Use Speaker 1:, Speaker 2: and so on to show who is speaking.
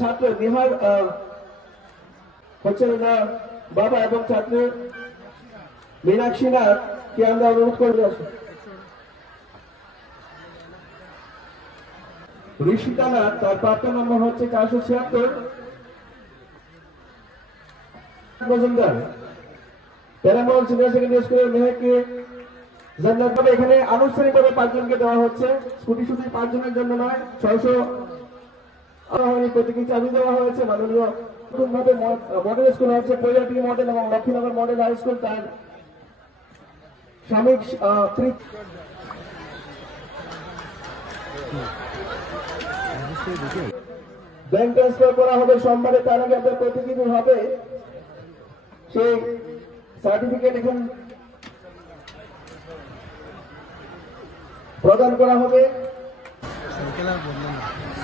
Speaker 1: ছাত্র বিহার বাবা এবং ছাত্র মীনাক্ষী নাথ কে আমরা অনুরোধ। ঋষিতা নাথ তার প্রাপ্ত নম্বর হচ্ছে চারশো ছিয়াত্তর মজুমদার, প্যারামল সিনিয়র সেকেন্ডারি স্কুলের তবে এখানে আনুষ্ঠানিকভাবে পাঁচজনকে দেওয়া হচ্ছে স্কুটি শুধু পাঁচজনের জন্য নয়, ছয়শো প্রতীকী চাবি দেওয়া হয়েছে মাননীয়। নতুনভাবে মডেল স্কুল হচ্ছে পৈরাটি মডেল এবং লক্ষ্মীনগর মডেল হাই স্কুল তার সাময়িক ব্যাংক ট্রান্সফার করা হবে সোমবারে, তার আগে আপনার প্রতিদিন হবে। সেই সার্টিফিকেট এখন প্রদান করা হবে।